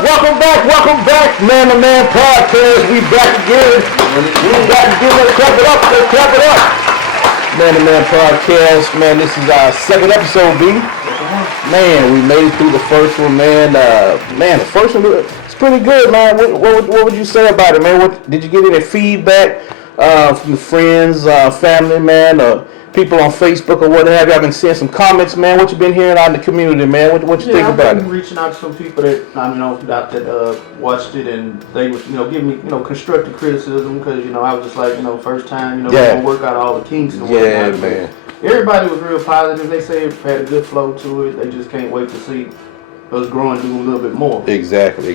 Welcome back, Man to Man Podcast. We back again. Let's clap it up. Man to Man Podcast, man, this is our second episode, B. Man, we made it through the first one, man. The first one, it's pretty good, man. What would you say about it, man? Did you get any feedback from the friends, family, man, people on Facebook or what have you? I've been seeing some comments, man. What you been hearing out in the community, man? What you think about it? I've been reaching out to some people that that watched it, and they was giving me constructive criticism because I was just like first time we're gonna work out all the kinks and whatnot. Yeah, man. Everybody was real positive. They say it had a good flow to it. They just can't wait to see us growing, doing a little bit more. Exactly.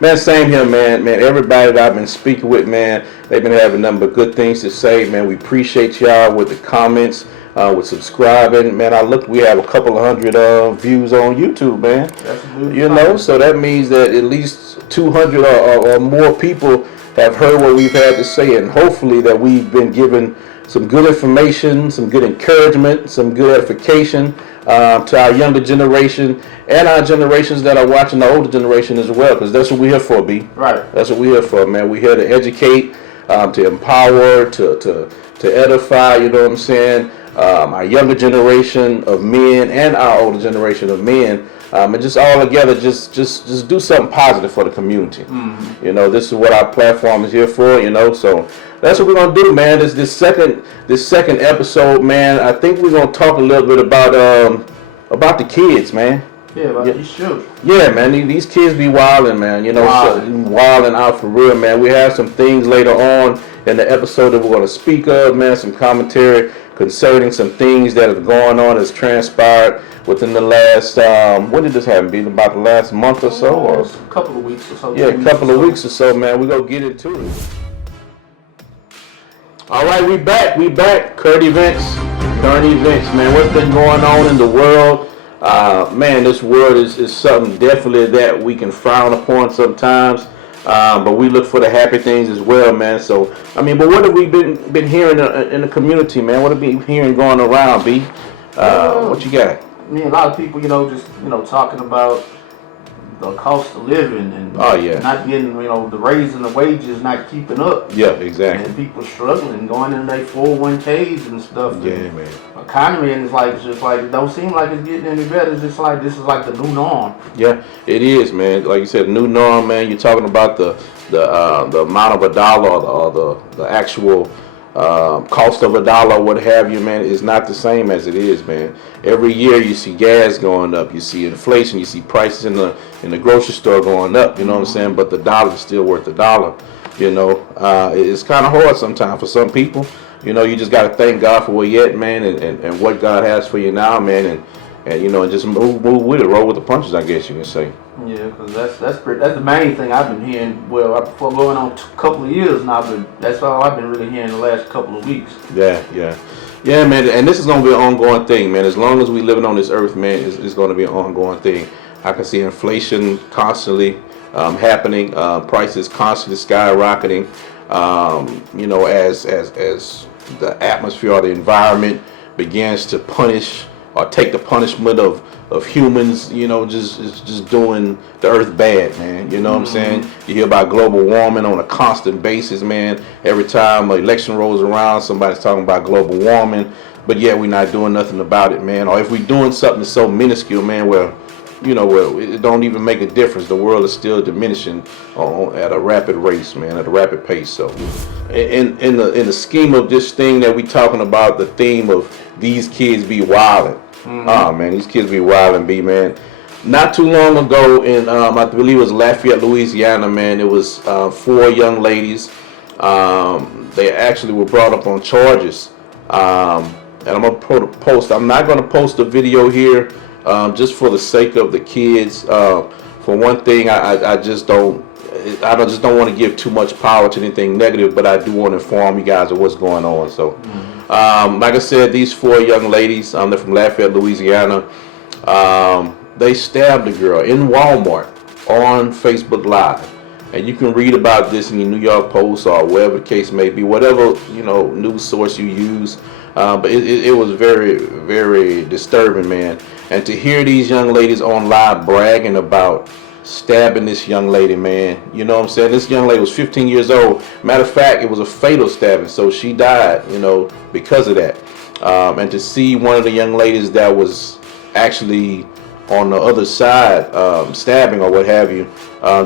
Man, same here, man. Everybody that I've been speaking with, man, they've been having nothing but good things to say, man. We appreciate y'all with the comments, with subscribing. Man, we have a couple of hundred views on YouTube, man. That's a good so that means that at least 200 or more people have heard what we've had to say, and hopefully that we've been given some good information, some good encouragement, some good edification to our younger generation and our generations that are watching the older generation as well, because that's what we're here for, B. Right. That's what we're here for, man. We're here to educate, to empower, to edify, you know what I'm saying, our younger generation of men and our older generation of men, and just all together, just do something positive for the community. Mm-hmm. This is what our platform is here for, so that's what we're gonna do, man. This second episode, man. I think we're gonna talk a little bit about the kids, man. Yeah, about these children. Yeah, man. These kids be wilding, man. Wilding out for real, man. We have some things later on in the episode that we're gonna speak of, man. Some commentary concerning some things that have gone on, has transpired within the last. When did this happen? Be about the last month or so, or a couple of weeks or so. Yeah, a couple of weeks or so, man. We gonna get into it. All right, we back. Current events, man. What's been going on in the world? Man, this world is something definitely that we can frown upon sometimes, but we look for the happy things as well, man. So, but what have we been hearing in the community, man? What have we been hearing going around, B? What you got? A lot of people, just talking about the cost of living and not getting, the raising the wages not keeping up. Yeah, exactly. And people struggling, going in their 401ks and stuff. Yeah, and man. Economy, and it's just like it don't seem like it's getting any better. It's just like this is like the new norm. Yeah, it is, man. Like you said, new norm, man. You're talking about the amount of a dollar or the actual cost of a dollar, what have you, man, is not the same as it is, man. Every year you see gas going up, you see inflation, you see prices in the grocery store going up, you know what I'm saying? But the dollar is still worth the dollar, It's kind of hard sometimes for some people. You just got to thank God for where you're at, man, and what God has for you now, man, and just move with it, roll with the punches, I guess you can say. Yeah, because that's the main thing I've been hearing. Well, for going on a couple of years now, but that's all I've been really hearing the last couple of weeks. Yeah, man. And this is gonna be an ongoing thing, man. As long as we living on this earth, man, it's gonna be an ongoing thing. I can see inflation constantly happening, prices constantly skyrocketing. As the atmosphere or the environment begins to punish or take the punishment of humans, just doing the earth bad, man. You know what I'm saying? You hear about global warming on a constant basis, man. Every time an election rolls around, somebody's talking about global warming, but yet we're not doing nothing about it, man. Or if we're doing something so minuscule, man, where it don't even make a difference. The world is still diminishing at a rapid pace, man, at a rapid pace. So, in the scheme of this thing that we talking about, the theme of these kids be wilding. Oh man, these kids be wilding, B, man. Not too long ago in I believe it was Lafayette, Louisiana, man. It was 4 young ladies. They actually were brought up on charges, and I'm gonna post. I'm not gonna post a video here. Just for the sake of the kids. For one thing, I just don't want to give too much power to anything negative, but I do want to inform you guys of what's going on. So, like I said, these 4 young ladies, they're from Lafayette, Louisiana. They stabbed a girl in Walmart on Facebook Live. And you can read about this in the New York Post or whatever the case may be, whatever news source you use. But it was very, very disturbing, man. And to hear these young ladies on live bragging about stabbing this young lady, man. You know what I'm saying? This young lady was 15 years old. Matter of fact, it was a fatal stabbing, so she died, you know, because of that. And to see one of the young ladies that was actually on the other side, stabbing or what have you,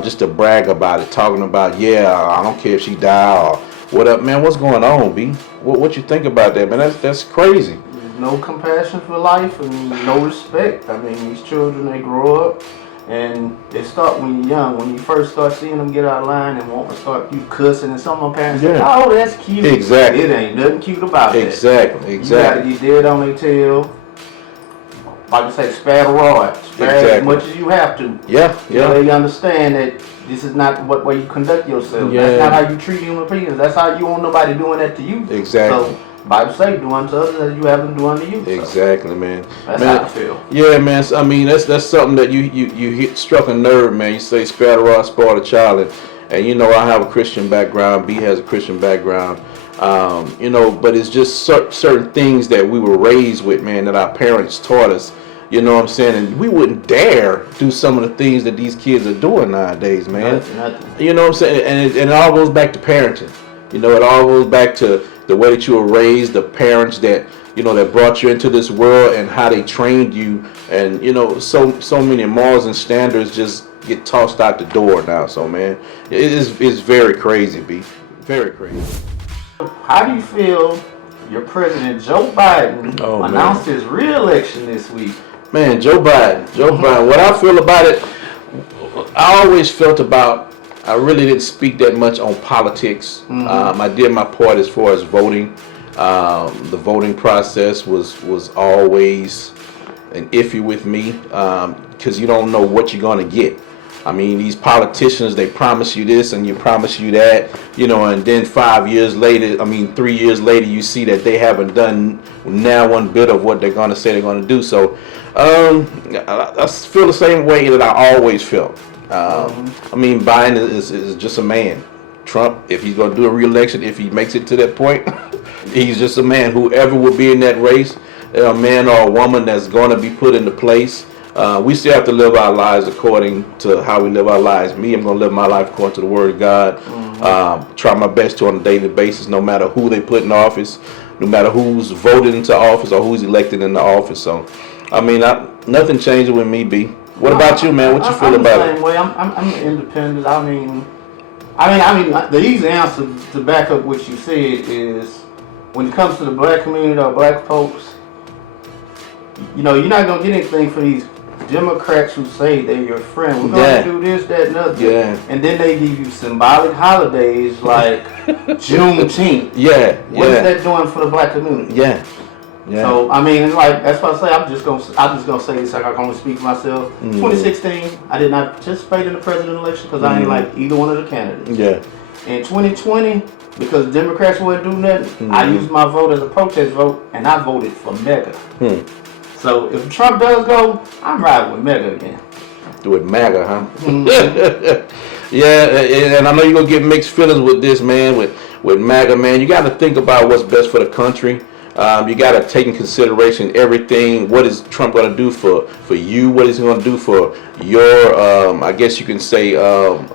just to brag about it, talking about, yeah, I don't care if she died or what up, man. What's going on, B? What you think about that, man? That's crazy. No compassion for life and no respect. I mean, these children, they grow up and they start when you're young. When you first start seeing them get out of line and want to start you cussing, and some of my parents say, "Oh, that's cute." Exactly. It ain't nothing cute about that. Exactly. You gotta get dead on their tail. Like I say, spare the rod. Spare as much as you have to. Yeah. So they understand that this is not what way you conduct yourself. Yeah. That's not how you treat human beings. That's how you want nobody doing that to you. Exactly. So, Bible say, do unto others as you have them do unto you. Exactly, man. That's man, how I feel. Yeah, man. I mean, that's something that you struck a nerve, man. You say spare the rod, spoil the child, and you know I have a Christian background. B has a Christian background. You know, but it's just certain things that we were raised with, man, that our parents taught us. You know what I'm saying? And we wouldn't dare do some of the things that these kids are doing nowadays, man. Nothing. You know what I'm saying? And it all goes back to parenting. You know, it all goes back to the way that you were raised, the parents that, you know, that brought you into this world and how they trained you. And, you know, so many morals and standards just get tossed out the door now. So, man, it's very crazy, B. Very crazy. How do you feel your president, Joe Biden, announced his re-election this week? Man, Joe Biden. What I feel about it, I always felt about, I really didn't speak that much on politics. I did my part as far as voting. The voting process was always an iffy with me because you don't know what you're going to get. I mean, these politicians, they promise you this and you promise you that, you know, and then 3 years later, you see that they haven't done now one bit of what they're going to say they're going to do. So I feel the same way that I always felt. I mean, Biden is just a man. Trump, if he's going to do a re-election, if he makes it to that point, he's just a man. Whoever will be in that race, a man or a woman that's going to be put into place. We still have to live our lives according to how we live our lives. Me, I'm going to live my life according to the Word of God. Try my best to on a daily basis, no matter who they put in office, no matter who's voted into office or who's elected into office. So, I mean, nothing changes with me, B. What about you, man? What you feel about it? I'm the same way. I'm independent. I mean, the easy answer to back up what you said is when it comes to the black community or black folks, you know, you're not going to get anything for these Democrats who say they're your friend. We're going to do this, that, and other. Yeah. And then they give you symbolic holidays like Juneteenth. Yeah. What is that doing for the black community? Yeah. So I mean, like that's what I say. I'm just gonna say this. Like I can only speak for myself. 2016, I did not participate in the president election because I didn't like either one of the candidates. Yeah. In 2020, because Democrats wouldn't do nothing, I used my vote as a protest vote, and I voted for MAGA. So if Trump does go, I'm riding with MAGA again. Do it MAGA, huh? Yeah, and I know you're gonna get mixed feelings with this, man. With MAGA, man, you got to think about what's best for the country. You got to take in consideration everything. What is Trump going to do for you? What is he going to do for your, I guess you can say,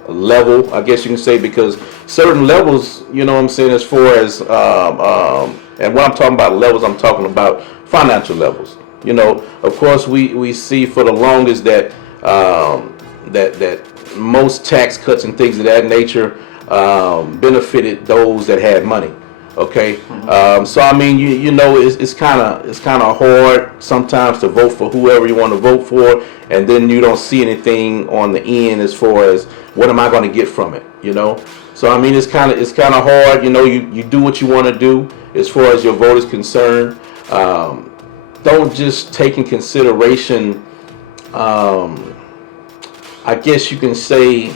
level? I guess you can say, because certain levels, you know what I'm saying, as far as, and when I'm talking about levels, I'm talking about financial levels. You know, of course, we see for the longest that that most tax cuts and things of that nature benefited those that had money. Okay, so I mean, you know, it's kind of hard sometimes to vote for whoever you want to vote for, and then you don't see anything on the end as far as what am I going to get from it, you know. So I mean, it's kind of hard, you know. You do what you want to do as far as your vote is concerned. Don't just take in consideration. I guess you can say.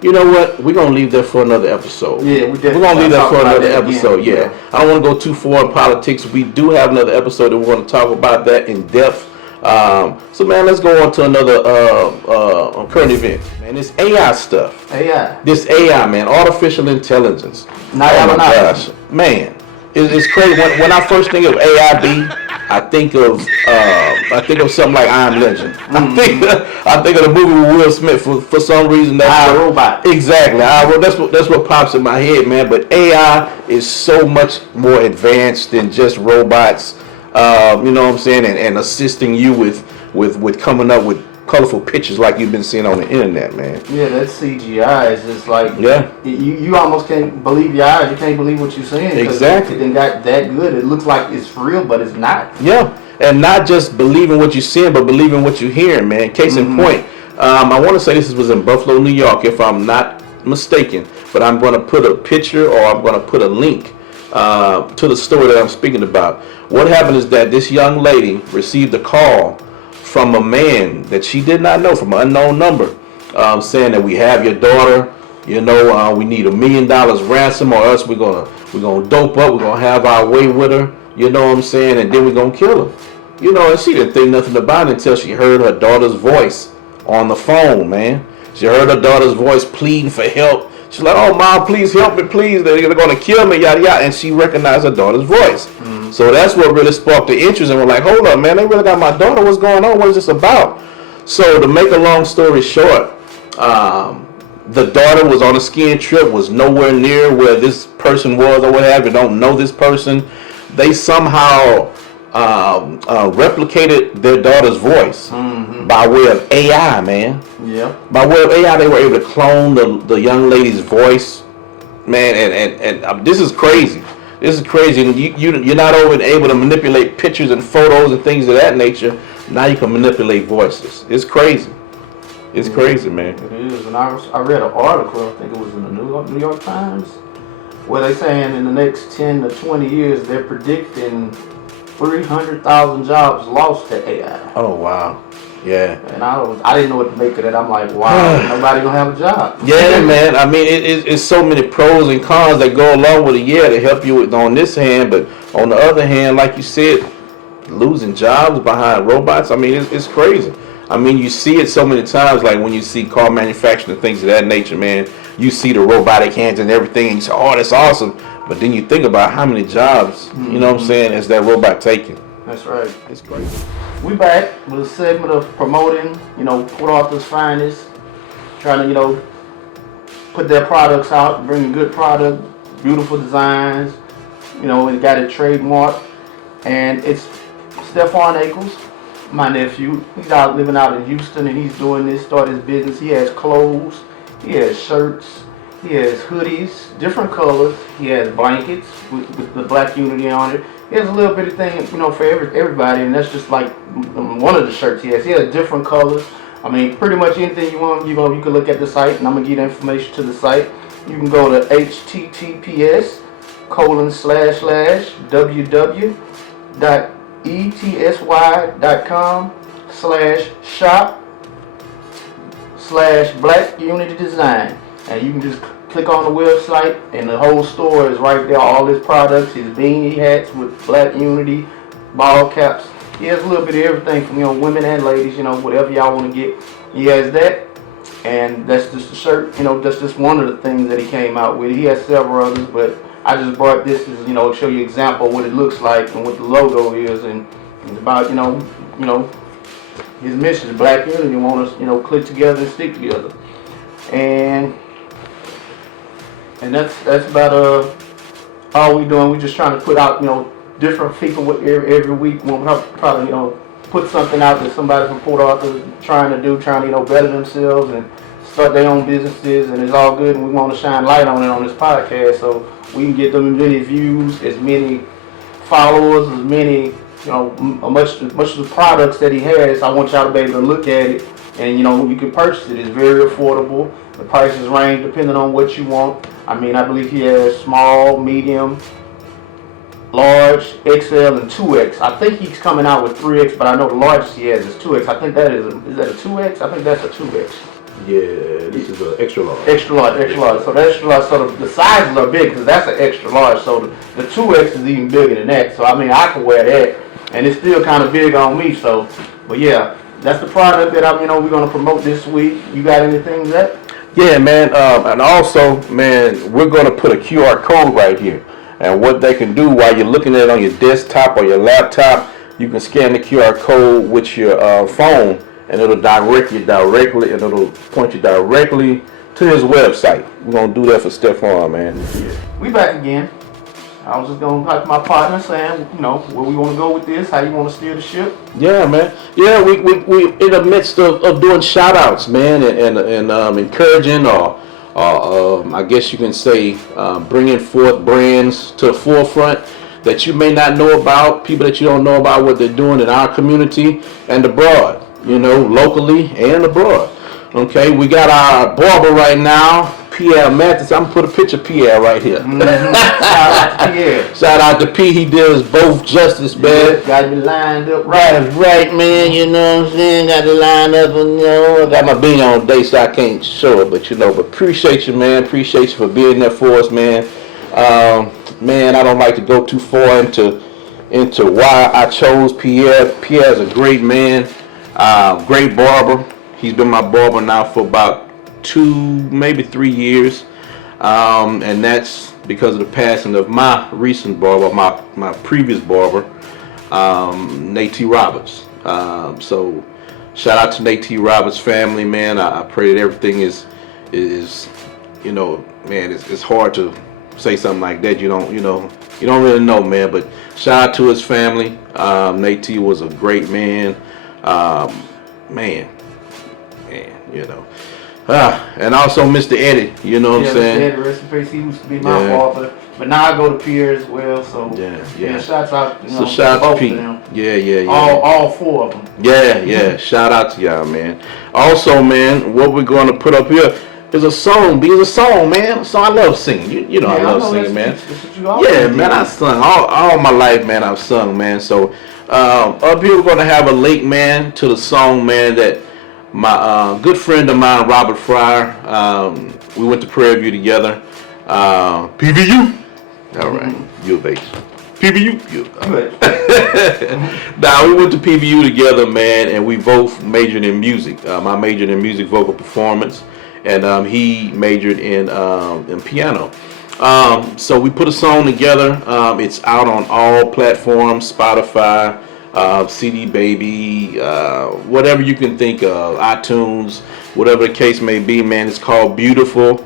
You know what? We're going to leave that for another episode. Yeah, we're going to leave that for another episode. Yeah. I don't want to go too far in politics. We do have another episode that we're going to talk about that in depth. So, man, let's go on to another current event. Man, this AI stuff. AI. This AI, man. Artificial intelligence. Oh, my gosh. Man, it's crazy. When I first think of AI, I think of something like I Am Legend. I think of the movie with Will Smith for some reason. That's Robot. Exactly. That's what pops in my head, man. But AI is so much more advanced than just robots. You know what I'm saying, and assisting you with coming up with colorful pictures like you've been seeing on the internet, man. Yeah, that CGI is just like, yeah, you almost can't believe your eyes. You can't believe what you're seeing. Exactly. It got that good. It looks like it's real, but it's not. Yeah, and not just believing what you're seeing, but believing what you're hearing, man. Case in point, I want to say this was in Buffalo, New York, if I'm not mistaken. But I'm going to put a picture or I'm going to put a link to the story that I'm speaking about. What happened is that this young lady received a call from a man that she did not know, from an unknown number, saying that we have your daughter. You know, we need $1 million ransom, or else we're gonna dope up. We're gonna have our way with her. You know what I'm saying? And then we're gonna kill her. You know, and she didn't think nothing about it until she heard her daughter's voice on the phone, man. She heard her daughter's voice pleading for help. She's like, "Oh, Mom, please help me, please. They're gonna kill me, yada yada." And she recognized her daughter's voice. So that's what really sparked the interest, and we're like, "Hold up, man, they really got my daughter. What's going on? What is this about?" So to make a long story short, the daughter was on a skiing trip, was nowhere near where this person was or what have you. Don't know this person. They somehow replicated their daughter's voice by way of AI, man. Yeah. By way of AI, they were able to clone the young lady's voice, man. And this is crazy. This is crazy. And you're not only able to manipulate pictures and photos and things of that nature. Now you can manipulate voices. It's crazy. It's crazy, man. It is. And I read an article, I think it was in the New York Times, where they're saying in the next 10 to 20 years, they're predicting 300,000 jobs lost to AI. Oh, wow. Yeah. And I didn't know what to make of that. I'm like, wow, nobody gonna have a job. Yeah, man. I mean, it's so many pros and cons that go along with it. Yeah, to help you with on this hand, but on the other hand, like you said, losing jobs behind robots. I mean, it's crazy. I mean, you see it so many times, like when you see car manufacturing and things of that nature, man. You see the robotic hands and everything, and you say, "Oh, that's awesome." But then you think about how many jobs, you know what I'm saying, is that robot taking. That's right. It's crazy. We back with a segment of promoting, Port Arthur's finest, trying to, put their products out, bring a good product, beautiful designs, and got it trademarked. And it's Steffon Aikels, my nephew. He's living out in Houston, and he's doing this, started his business. He has clothes, he has shirts, he has hoodies, different colors. He has blankets with the black unity on it. He has a little bit of thing, for everybody, and that's just like one of the shirts he has. He has different colors. I mean, pretty much anything you want, you can look at the site, and I'm gonna give you the information to the site. You can go to https://www.etsy.com/shop/Black Unity Design, and you can just click on the website, and the whole store is right there. All his products, his beanie hats with Black Unity, ball caps. He has a little bit of everything from women and ladies, whatever y'all want to get. He has that, and that's just a shirt. That's just one of the things that he came out with. He has several others, but I just brought this to show you an example of what it looks like and what the logo is, and it's about his mission, Black Unity. Want us click together and stick together, and that's about all we doing. We just trying to put out different people every week. We'll probably put something out that somebody from Port Arthur is trying to better themselves and start their own businesses, and it's all good. And we want to shine light on it on this podcast, so we can get them as many views, as many followers, as many much of the products that he has. I want y'all to be able to look at it, and you can purchase it. It's very affordable. The prices range depending on what you want. I mean, I believe he has small, medium, large, XL, and 2X. I think he's coming out with 3X, but I know the largest he has is 2X. I think that is that a 2X? I think that's a 2X. Yeah, this is an extra large. Extra large. So the extra large, so the sizes are big because that's an extra large. So the 2X is even bigger than that. So I mean, I can wear that, and it's still kind of big on me. So, but yeah, that's the product that we're going to promote this week. You got anything, Zach? Yeah, man, and also, man, we're going to put a QR code right here. And what they can do while you're looking at it on your desktop or your laptop, You can scan the QR code with your phone, and it'll direct you directly, and it'll point you directly to his website. We're gonna do that for Steffon, man. We back again. I was just gonna talk to my partner, saying, you know, where we want to go with this, how you want to steer the ship. Yeah, man. Yeah, we in the midst of doing shout outs, man, and encouraging or I guess you can say bringing forth brands to the forefront that you may not know about, people that you don't know about what they're doing in our community and abroad, you know, locally and abroad. Okay, we got our barber right now, Pierre Mathis. I'm gonna put a picture of Pierre right here. Mm-hmm. Shout out to Pierre. Shout out to P. He does both justice, man. Yeah, gotta be lined up Right, man. You know what I'm saying? Got to line up, and you know, I got my beanie on today, so I can't show it. But you know, but appreciate you, man. Appreciate you for being there for us, man. Man, I don't like to go too far into why I chose Pierre. Pierre's a great man, great barber. He's been my barber now for about 2, maybe 3 years, and that's because of the passing of my recent barber, my previous barber, Nate T. Roberts. So shout out to Nate T. Roberts family, man. I pray that everything is you know, man, it's hard to say something like that. You don't really know, man. But shout out to his family. Nate T. was a great man, man, you know. And also Mr. Eddie, you know what I'm saying? Mr. Eddie, rest in peace. He used to be my barber, but now I go to Pierre as well. So yeah. Shouts out, you know, so shout out to Pete. Yeah. All 4 of them. Yeah. Shout out to y'all, man. Also, man, what we're going to put up here is a song. It's a song, man. So I love singing. You know, I love singing, man. Man. I sung all my life, man. I've sung, man. So up here we're going to have a link, man, to the song, man, that my good friend of mine, Robert Frier, we went to Prairie View together. PVU. All right, U of H. PVU. Now we went to PVU together, man, and we both majored in music. I majored in music vocal performance, and he majored in piano. So we put a song together. It's out on all platforms: Spotify, CD Baby, whatever you can think of, iTunes, whatever the case may be, man. It's called Beautiful.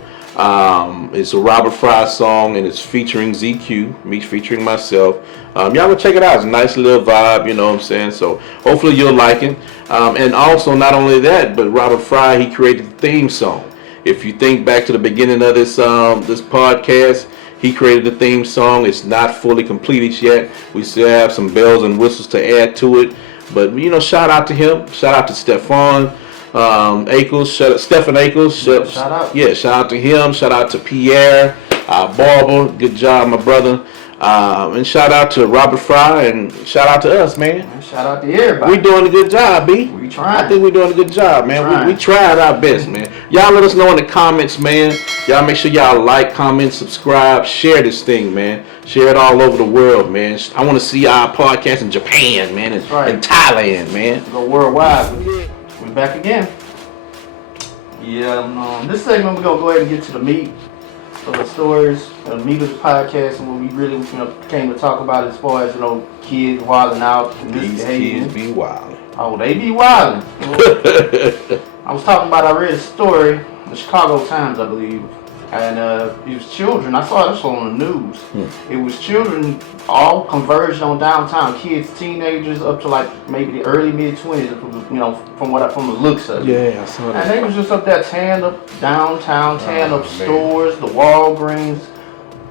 It's a Robert Frier song, and it's featuring ZQ, me featuring myself. Y'all go check it out. It's a nice little vibe, you know what I'm saying? So hopefully you'll like it. And also, not only that, but Robert Frier, he created the theme song. If you think back to the beginning of this podcast, he created the theme song. It's not fully completed yet. We still have some bells and whistles to add to it. But, you know, shout out to him. Shout out to Steffon, Aikels. Steffon Aikels. Shout out. Yeah, shout out to him. Shout out to Pierre, Barber. Good job, my brother. And shout out to Robert Frier, and shout out to us, man. Shout out to everybody. We doing a good job, B. We trying. I think we're doing a good job, man. We tried our best, man. Y'all let us know in the comments, man. Y'all make sure y'all like, comment, subscribe, share this thing, man. Share it all over the world, man. I want to see our podcast in Japan, man, and in Thailand, man. Go worldwide. We're back again. Yeah, this segment we're gonna go ahead and get to the meat of the stories, the meat of the podcast, and what we really came to talk about as far as kids wilding out and misbehaving. These kids be wilding. Oh, they be wilding. I was talking about, I read a story, the Chicago Times, I believe, and it was children. I saw this on the news. It was children all converged on downtown. Kids, teenagers, up to like maybe the early mid-20s. From the looks of it. Yeah, I saw that. And they was just up there tearing up downtown, tearing up stores, the Walgreens.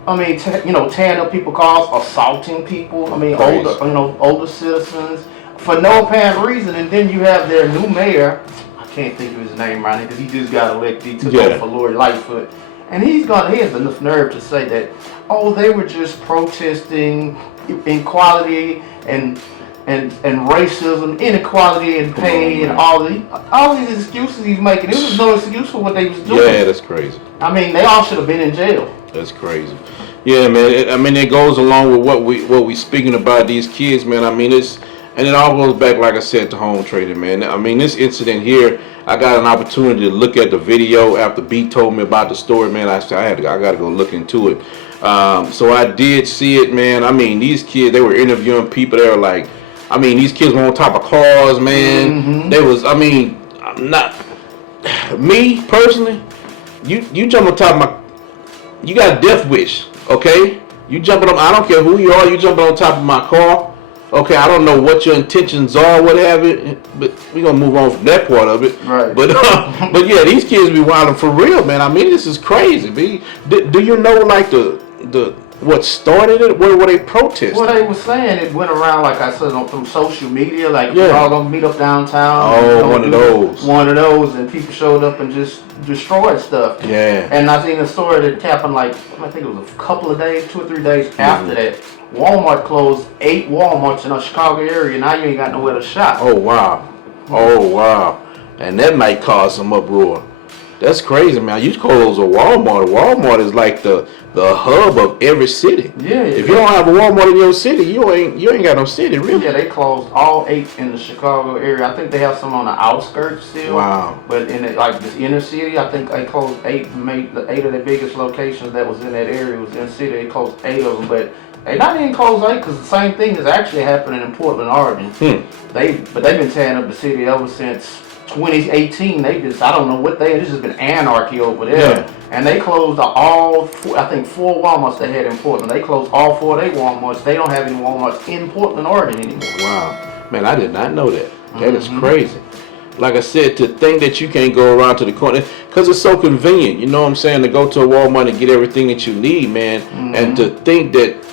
I mean, tearing up people's cars, assaulting people. I mean, older citizens for no apparent reason. And then you have their new mayor. I can't think of his name right now because he just got elected. He took over for Lori Lightfoot. And he has enough nerve to say that, they were just protesting inequality and racism, inequality in pay, and all these excuses he's making. It was no excuse for what they was doing. Yeah, that's crazy. I mean, they all should have been in jail. That's crazy. Yeah, man. It goes along with what we speaking about these kids, man. And it all goes back, like I said, to home training, man. I mean, this incident here, I got an opportunity to look at the video after B told me about the story, man. I got to go look into it. So I did see it, man. I mean, these kids, they were interviewing people that were like, I mean, these kids were on top of cars, man. They was, I mean, I'm not, me personally, you jump on top of my, you got a death wish, okay? You jumping on, I don't care who you are, you jumping on top of my car. Okay, I don't know what your intentions are, what have you, but we're gonna move on from that part of it. Right. But yeah, these kids be wilding for real, man. I mean, this is crazy. Do you know like the what started it? Where were they protesting? Well, they were saying it went around, like I said, through social media. Like, we're all gonna meet up downtown. Oh, one of those. One of those, and people showed up and just destroyed stuff. Yeah. And I seen a story that happened, like, I think it was a couple of days, 2 or 3 days after that. Walmart closed 8 Walmarts in the Chicago area. Now you ain't got nowhere to shop. Oh, wow. Oh, wow. And that might cause some uproar. That's crazy, man. You close a Walmart. Walmart is like the hub of every city. Yeah. If you don't have a Walmart in your city, you ain't got no city, really. Yeah, they closed all 8 in the Chicago area. I think they have some on the outskirts still. Wow. But in the inner city, I think they closed 8. Made the 8 of the biggest locations that was in that area was in the city. They closed 8 of them, but they not even closed 8 because the same thing is actually happening in Portland, Oregon. They've been tearing up the city ever since 2018. I don't know what it's just been anarchy over there. Yeah. And they closed all 4 Walmarts they had in Portland. They closed all 4 of their Walmarts. They don't have any Walmarts in Portland, Oregon anymore. Wow. Man, I did not know that. That is crazy. Like I said, to think that you can't go around to the corner, because it's so convenient, you know what I'm saying, to go to a Walmart and get everything that you need, man. And to think that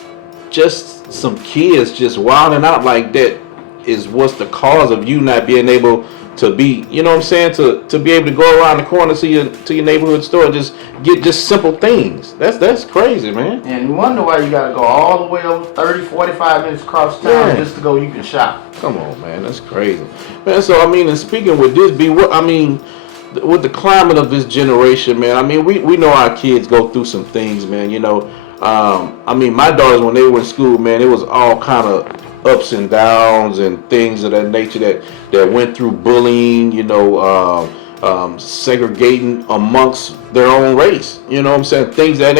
just some kids just wilding out like that is what's the cause of you not being able to be, you know what I'm saying, to be able to go around the corner to your neighborhood store and just get just simple things. That's crazy, man. And you wonder why you gotta go all the way over 30, 45 minutes across town just to go you can shop. Come on, man, that's crazy. Man, so I mean, and speaking with this, with the climate of this generation, man, I mean, we know our kids go through some things, man, you know. I mean, my daughters, when they were in school, man, it was all kind of ups and downs and things of that nature that went through bullying, you know, segregating amongst their own race. You know what I'm saying? Things that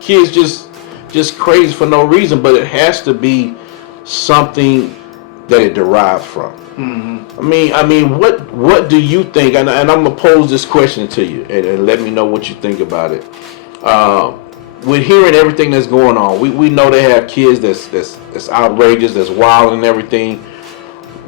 kids just crazy for no reason, but it has to be something that it derived from. I mean, what do you think? And I'm gonna pose this question to you, and let me know what you think about it. With hearing everything that's going on, we know they have kids that's outrageous, that's wild and everything.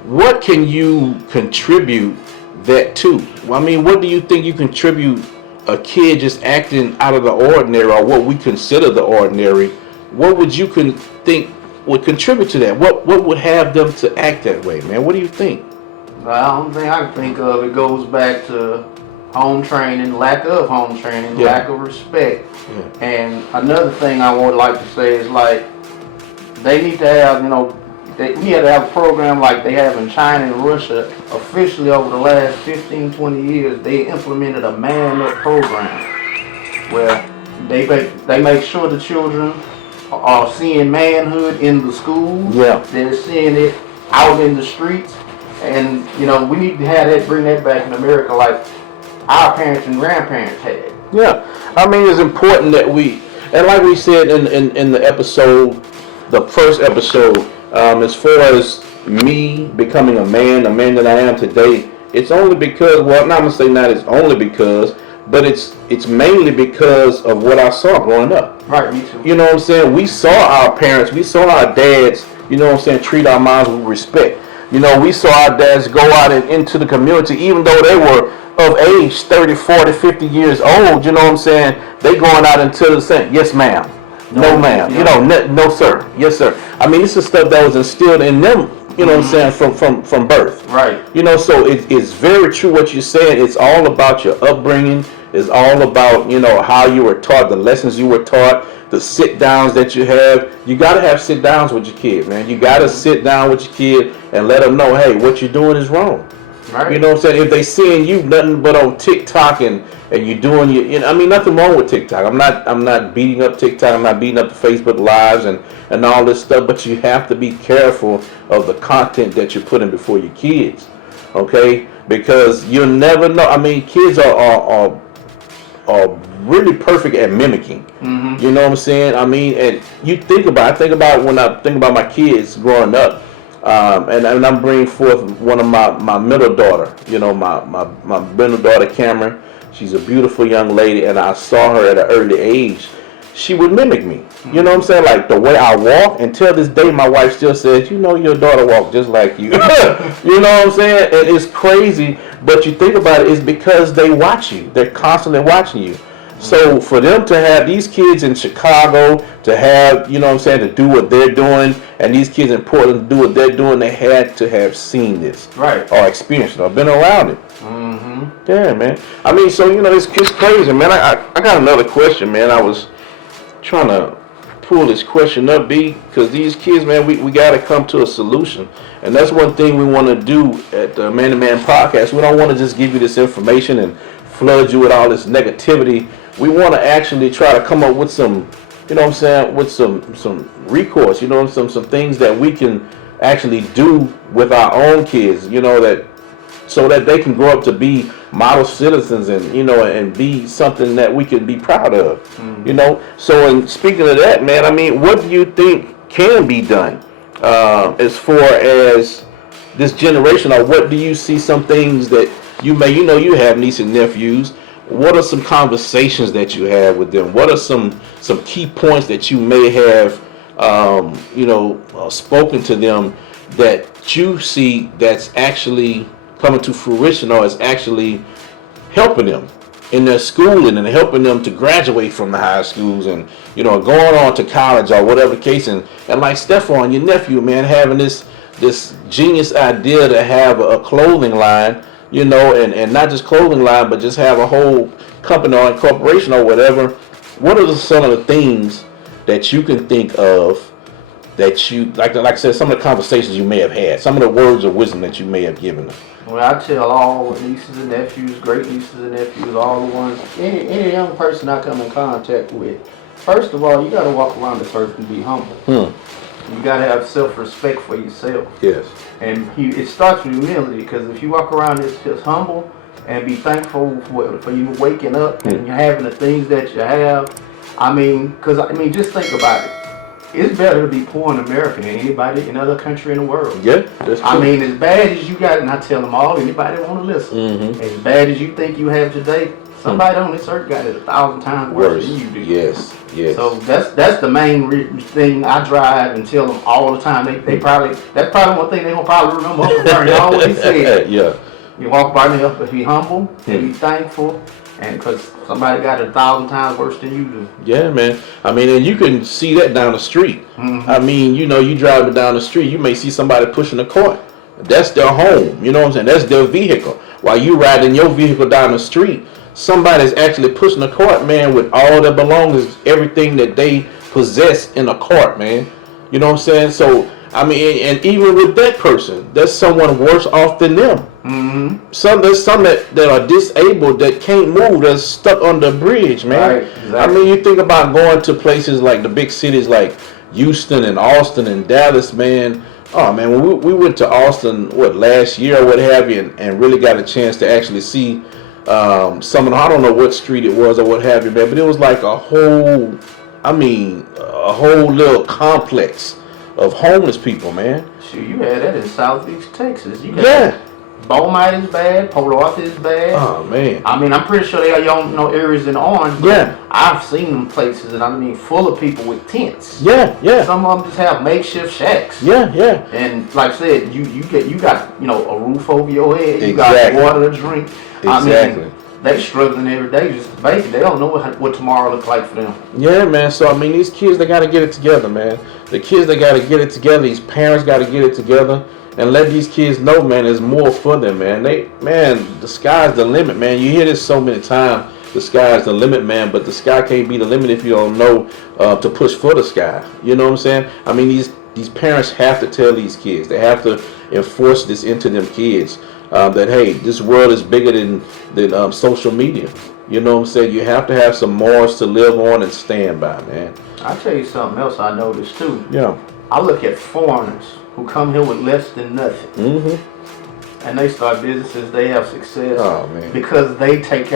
What can you contribute that to? I mean, what do you think you contribute a kid just acting out of the ordinary, or what we consider the ordinary? What would you think would contribute to that? What would have them to act that way, man? What do you think? The only thing I can think of, it goes back to home training, lack of home training, lack of respect. And another thing I would like to say is, like, they need to have, you know, we had to have a program like they have in China and Russia. Officially over the last 15, 20 years, they implemented a man-up program where they make sure the children are seeing manhood in the schools. They're seeing it out in the streets. And, you know, we need to bring that back in America like our parents and grandparents had. Yeah, I mean, it's important that and like we said in the episode, the first episode, as far as me becoming a man that I am today, it's only because, well, I'm not gonna say not it's only because, but it's mainly because of what I saw growing up. Right, me too. You know what I'm saying? We saw our parents, we saw our dads, you know what I'm saying, treat our moms with respect. You know, we saw our dads go out and into the community, even though they were of age, 30, 40, 50 years old, you know what I'm saying? They going out into the saying, yes, ma'am. No, ma'am. You know, no, sir. Yes, sir. I mean, this is stuff that was instilled in them, you know what I'm saying, from birth. Right. You know, so it's very true what you're saying. It's all about your upbringing. It's all about, you know, how you were taught, the lessons you were taught, the sit downs that you have. You got to have sit downs with your kid, man. You got to sit down with your kid and let them know, hey, what you're doing is wrong. Right. You know what I'm saying? If they seeing you nothing but on TikTok and you doing you know, I mean, nothing wrong with TikTok. I'm not beating up TikTok. I'm not beating up the Facebook lives and all this stuff. But you have to be careful of the content that you're putting before your kids, okay? Because you'll never know. I mean, kids are really perfect at mimicking. You know what I'm saying? I mean, and I think about when I think about my kids growing up. And I'm bringing forth one of my middle daughter. You know, my middle daughter, Cameron. She's a beautiful young lady, and I saw her at an early age. She would mimic me. You know what I'm saying? Like the way I walk. Until this day, my wife still says, you know, your daughter walk just like you. You know what I'm saying? And it's crazy. But you think about it, it's because they watch you. They're constantly watching you. So for them to have these kids in Chicago, to have, you know what I'm saying, to do what they're doing, and these kids in Portland to do what they're doing, they had to have seen this. Right. Or experienced it, or been around it. Mm-hmm. Yeah, man. I mean, so, you know, it's crazy, man. I got another question, man. I was trying to pull this question up, B, because these kids, man, we got to come to a solution. And that's one thing we want to do at the Man to Man podcast. We don't want to just give you this information and flood you with all this negativity. We want to actually try to come up with some, you know what I'm saying, with some recourse, you know, some things that we can actually do with our own kids, you know, that so that they can grow up to be model citizens and, you know, and be something that we can be proud of, you know. So in speaking of that, man, I mean, what do you think can be done as far as this generation, or what do you see some things that you may, you know, you have nieces and nephews. What are some conversations that you have with them? What are some key points that you may have, you know, spoken to them that you see that's actually coming to fruition, or is actually helping them in their schooling and helping them to graduate from the high schools and, you know, going on to college or whatever the case. And like Steffon, your nephew, man, having this genius idea to have a clothing line, you know, and not just clothing line, but just have a whole company or corporation or whatever. What are some of the things that you can think of that you, like I said, some of the conversations you may have had, some of the words of wisdom that you may have given them? Well, I tell all nieces and nephews, great nieces and nephews, all the ones, any young person I come in contact with, first of all, you got to walk around this earth and be humble. You got to have self-respect for yourself. Yes. And it starts with humility, because if you walk around this just humble and be thankful for you waking up and you having the things that you have, I mean, just think about it. It's better to be poor in America than anybody in other country in the world. Yeah, that's true. I mean, as bad as you got, and I tell them all, anybody want to listen, as bad as you think you have today, somebody on this earth got it 1,000 times worse than you do. Yes. So that's the main thing I drive and tell them all the time. They probably, that's probably one thing they gonna probably remember Uncle Bernie always said. Yeah. You walk by me up and be humble and be thankful, and because somebody got it 1,000 times worse than you do. Yeah, man. I mean, and you can see that down the street. I mean, you know, you driving down the street, you may see somebody pushing a cart. That's their home. You know what I'm saying? That's their vehicle. While you riding your vehicle down the street, somebody's actually pushing a cart, man, with all their belongings, everything that they possess in a cart, man. You know what I'm saying? So, I mean, and even with that person, there's someone worse off than them. There's some that are disabled, that can't move, that's stuck on the bridge, man. Right, exactly. I mean, you think about going to places like the big cities like Houston and Austin and Dallas, man. Oh, man, when we went to Austin, last year or what have you, and really got a chance to actually see some of, I don't know what street it was or what have you, man, but it was like a whole little complex of homeless people, man. Shoot, you had that in Southeast Texas. You got Beaumont is bad, Port Arthur is bad. Oh, man. I mean, I'm pretty sure they got areas in Orange. Yeah. I've seen them places, and I mean, full of people with tents. Yeah. Some of them just have makeshift shacks. Yeah. And like I said, you got a roof over your head. You got water to drink. Exactly. I mean, they struggling every day just to make it. They don't know what tomorrow looks like for them. Yeah, man. So, I mean, these kids, they got to get it together, man. The kids, they got to get it together. These parents got to get it together and let these kids know, man, there's more for them, man. The sky's the limit, man. You hear this so many times, the sky's the limit, man, but the sky can't be the limit if you don't know to push for the sky. You know what I'm saying? I mean, these parents have to tell these kids. They have to enforce this into them kids. That, hey, this world is bigger than social media. You know what I'm saying? You have to have some morals to live on and stand by, man. I'll tell you something else I noticed, too. Yeah. I look at foreigners who come here with less than nothing. and they start businesses, they have success man. because they take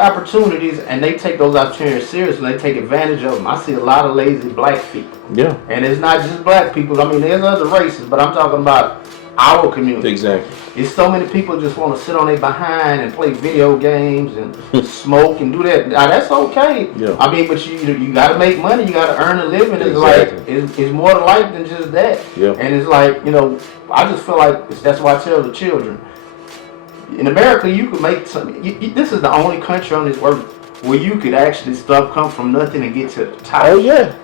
opportunities and they take those opportunities seriously and they take advantage of them. I see a lot of lazy black people. Yeah. And it's not just black people. I mean, there's other races, but I'm talking about our community. Exactly. It's so many people just want to sit on their behind and play video games and smoke and do that. Now that's okay. Yeah. I mean, but you got to make money. You got to earn a living. It's like it's more to life than just that. Yeah. And it's like, you know, I just feel like that's why I tell the children. In America, you could make something. This is the only country on this earth where you could actually come from nothing and get to the top. Oh yeah.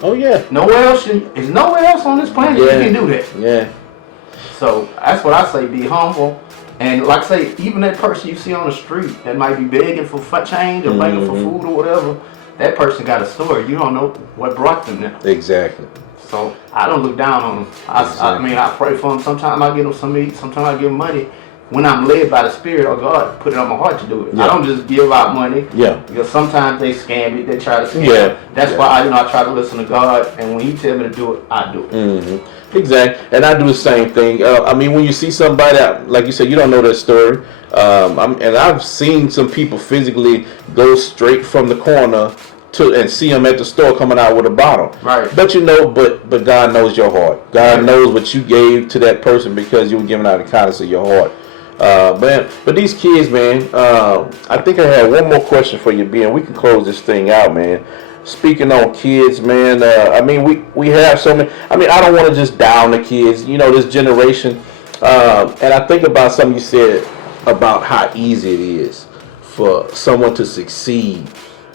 Oh yeah. Nowhere else on this planet you can do that. Yeah. So that's what I say, be humble. And like I say, even that person you see on the street that might be begging for change or begging for food or whatever, that person got a story. You don't know what brought them there. Exactly. So I don't look down on them. I mean, I pray for them. Sometimes I give them some meat. Sometimes I give them money. When I'm led by the Spirit of God, put it on my heart to do it. Yeah. I don't just give out money. Yeah. Because sometimes they scam it. They try to scam Yeah. it. That's why I try to listen to God. And when He tell me to do it, I do it. Mm-hmm. Exactly. And I do the same thing. I mean, when you see somebody, like you said, you don't know their story. And I've seen some people physically go straight from the corner and see them at the store coming out with a bottle. Right. But but God knows your heart. God knows what you gave to that person because you were giving out the kindness of your heart. But these kids, man, I think I had one more question for you, B, and we can close this thing out, man. Speaking on kids, man, I mean, we have so many. I mean, I don't want to just down the kids, you know, this generation. And I think about something you said about how easy it is for someone to succeed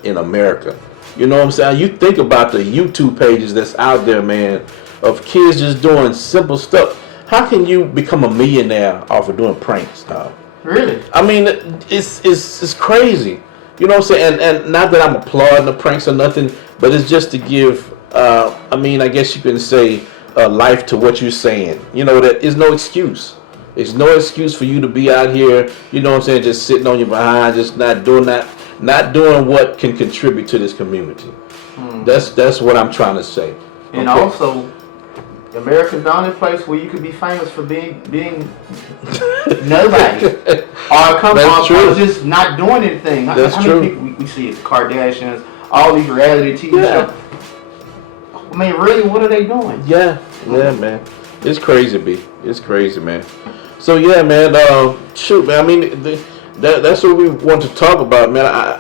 in America. You know what I'm saying? You think about the YouTube pages that's out there, man, of kids just doing simple stuff. How can you become a millionaire off of doing pranks, dog? Really? I mean, it's crazy. You know what I'm saying? And not that I'm applauding the pranks or nothing, but it's just to give, I mean, I guess you can say life to what you're saying. You know, that is no excuse. It's no excuse for you to be out here, you know what I'm saying, just sitting on your behind, just not doing what can contribute to this community. That's what I'm trying to say. And also, America's the only place where you could be famous for being nobody. Or just not doing anything. That's how true. many people we see it, the Kardashians, all these reality TV shows. I mean, really, what are they doing? Yeah, man. It's crazy, B. It's crazy, man. So, yeah, man, shoot, man, I mean, that's what we want to talk about, man. I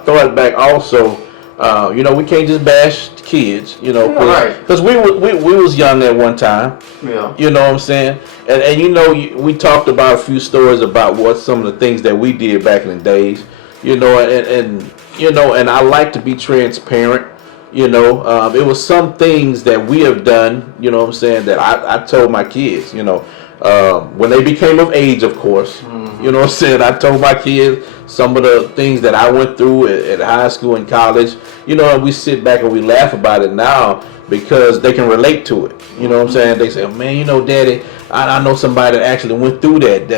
thought back also, we can't just bash kids, because we was young at one time. Yeah. You know what I'm saying? And we talked about a few stories about what some of the things that we did back in the days, and I like to be transparent. It was some things that we have done, you know what I'm saying, that I told my kids, when they became of age, of course. You know what I'm saying? I told my kids some of the things that I went through at high school and college, and we sit back and we laugh about it now because they can relate to it. You know what I'm saying? They say, oh, man, Daddy, I know somebody that actually went through that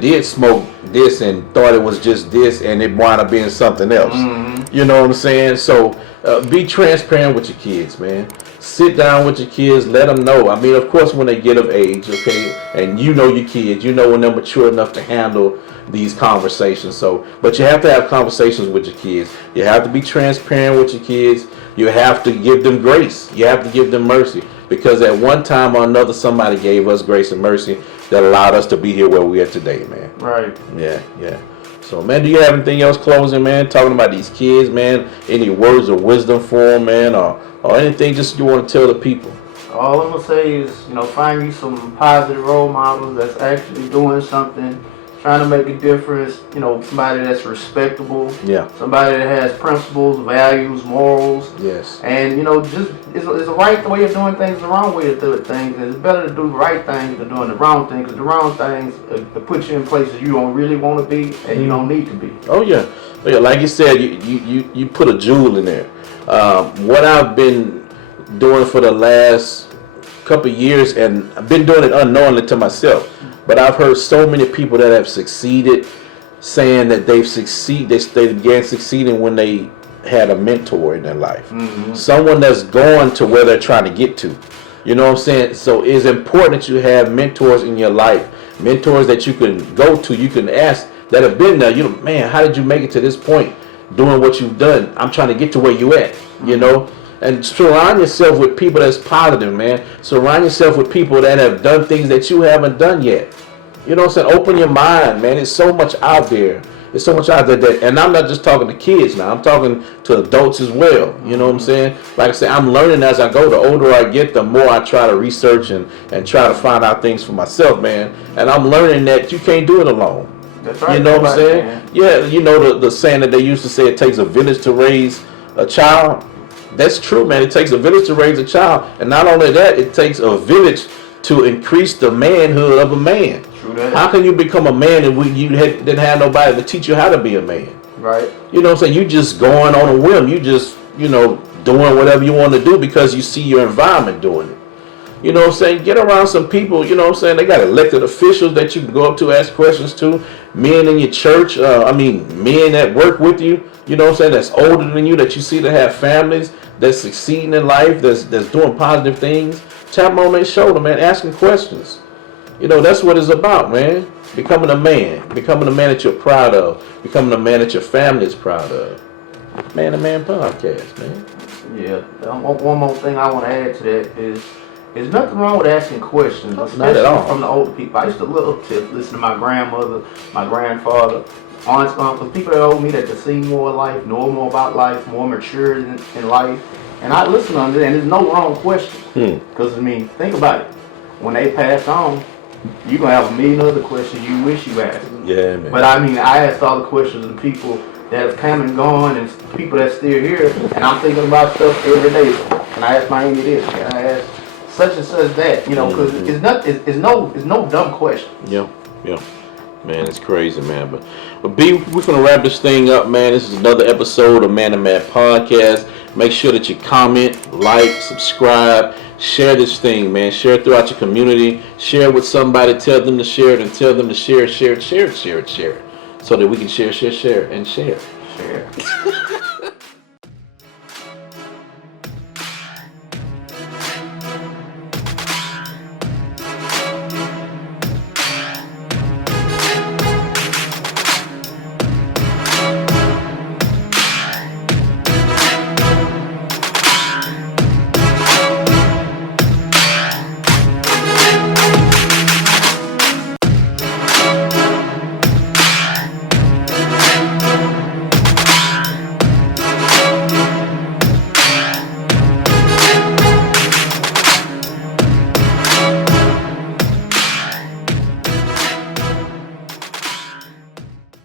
did smoke this and thought it was just this and it wound up being something else. You know what I'm saying? So be transparent with your kids, man. Sit down with your kids, let them know. I mean, of course, when they get of age, okay, and your kids, when they're mature enough to handle these conversations. So, but you have to have conversations with your kids. You have to be transparent with your kids. You have to give them grace. You have to give them mercy. Because at one time or another, somebody gave us grace and mercy that allowed us to be here where we are today, man. Right. Yeah. So, man, do you have anything else closing, man? Talking about these kids, man? Any words of wisdom for them, man? Or anything just you want to tell the people? All I'm going to say is, find you some positive role models that's actually doing something, trying to make a difference, somebody that's respectable. Yeah. Somebody that has principles, values, morals. Yes. And, just, it's the right way of doing things, the wrong way of doing things. And it's better to do the right things than doing the wrong thing, because the wrong things put you in places you don't really want to be and you don't need to be. Oh, yeah. Like you said, you put a jewel in there. What I've been doing for the last couple of years, and I've been doing it unknowingly to myself, but I've heard so many people that have succeeded saying that they began succeeding when they had a mentor in their life. Someone that's going to where they're trying to get to. You know what I'm saying? So it's important that you have mentors in your life, mentors that you can go to, you can ask, that have been there. You know, man, how did you make it to this point doing what you've done? I'm trying to get to where you at, you know? And surround yourself with people that's positive, man. Surround yourself with people that have done things that you haven't done yet. You know what I'm saying? Open your mind, man. There's so much out there. There's so much out there that, and I'm not just talking to kids now. I'm talking to adults as well. You know what I'm saying? Like I said, I'm learning as I go. The older I get, the more I try to research and try to find out things for myself, man. And I'm learning that you can't do it alone. That's right. You know what I'm saying? Man. Yeah, you know the saying that they used to say, it takes a village to raise a child. That's true, man. It takes a village to raise a child. And not only that, it takes a village to increase the manhood of a man. True that. How can you become a man if you didn't have nobody to teach you how to be a man? Right. You know what I'm saying? You just going on a whim. You just, you know, doing whatever you want to do because you see your environment doing it. You know what I'm saying? Get around some people, you know what I'm saying? They got elected officials that you can go up to, ask questions to. Men in your church, men that work with you, you know what I'm saying, that's older than you, that you see that have families, that's succeeding in life, that's doing positive things. Tap them on their shoulder, man. Ask them questions. You know, that's what it's about, man. Becoming a man. Becoming a man that you're proud of. Becoming a man that your family is proud of. Man to Man Podcast, man. Yeah. One more thing I want to add to that is, there's nothing wrong with asking questions, Not at all. from the older people. I used to listen to my grandmother, my grandfather, aunts, uncles, people that owe me that could see more life, know more about life, more mature in life. And I listen to them, and there's no wrong question. Because, I mean, think about it. When they pass on, you're going to have a million other questions you wish you asked. Yeah, man. But, I mean, I asked all the questions of the people that have come and gone and people that's still here. And I'm thinking about stuff every day. And I ask my auntie this, and I ask such and such that, you know, because it's no dumb question. Yeah. Man, it's crazy, man. But B, we're gonna wrap this thing up, man. This is another episode of Man to Man Podcast. Make sure that you comment, like, subscribe, share this thing, man. Share it throughout your community. Share it with somebody. Tell them to share it, and tell them to share it, so that we can share, and share. Share.